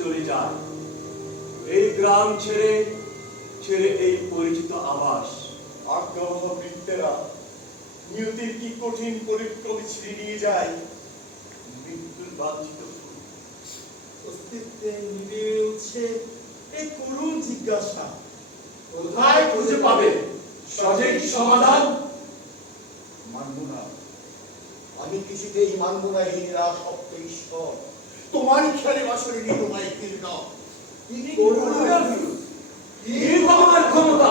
চলে যায় এই গ্রাম ছেড়ে ছেড়ে এই পরিচিত আবাস। আগ্রহ বৃত্তেরা নিয়তির কি কঠিন পরিক্রমে ছিঁড়ে নিয়ে যায় মৃত্যুর বাঞ্ছিত ফুল। অস্তিত্বে নিভে উঠছে এই করুণ জিজ্ঞাসা, কোথায় খুঁজে পাবে সঠিক সমাধান? মানব না, আমি কিছুতেই মানব না এই নিরাসক্ত ঈশ্বর, তোমারই খেলে বাসরে নিরুমায় কীর্ণ। আমার ক্ষমতা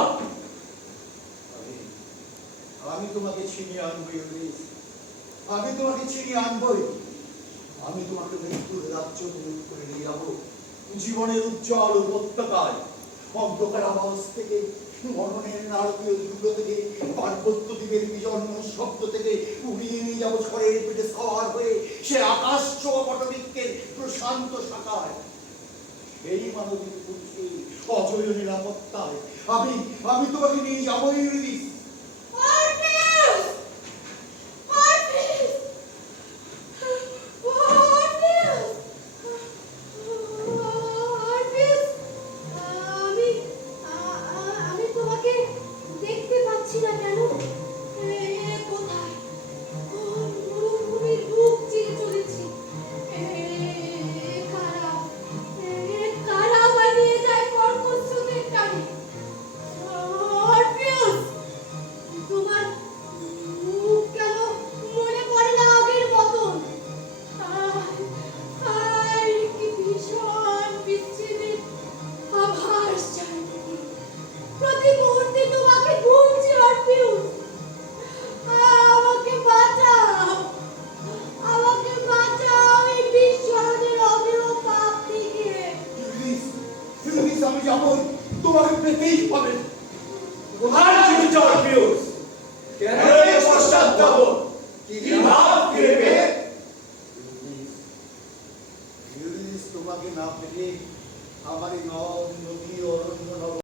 আমি তোমাকে ছিনিয়ে আনবই, আমি তোমাকে ছিনিয়ে আনবই। আমি তোমাকে মৃত্যুর রাজ্য দূর করে নিয়ে যাবো জীবনের উজ্জ্বল উপত্যকায়। অন্ধকার আবাস থেকে, মননের নারকীয় দুর্গ থেকে, পার্বত্য দ্বীপের বিজন্ম শব্দ থেকে উড়িয়ে নিয়ে যাবো ঝড়ের পিঠে সওয়ার হয়ে সে আকাশ ছোঁয়া পটবৃক্ষের প্রশান্ত শাখায়। এই মানবিক পুরুষে অজয় নিরাপত্তায় আমি তোমাকে নিয়ে যাবোই ইউরিদিস। আমি যাবই, তোমাকে পেতেই হবে। কোথায় চিঠি চাও পিউস? কেন এই পশ্চাৎ কি লাভ ফিরবে? ইউরিদিস তোমাকে না পেলে আমার এই নদ নদী অরণ্য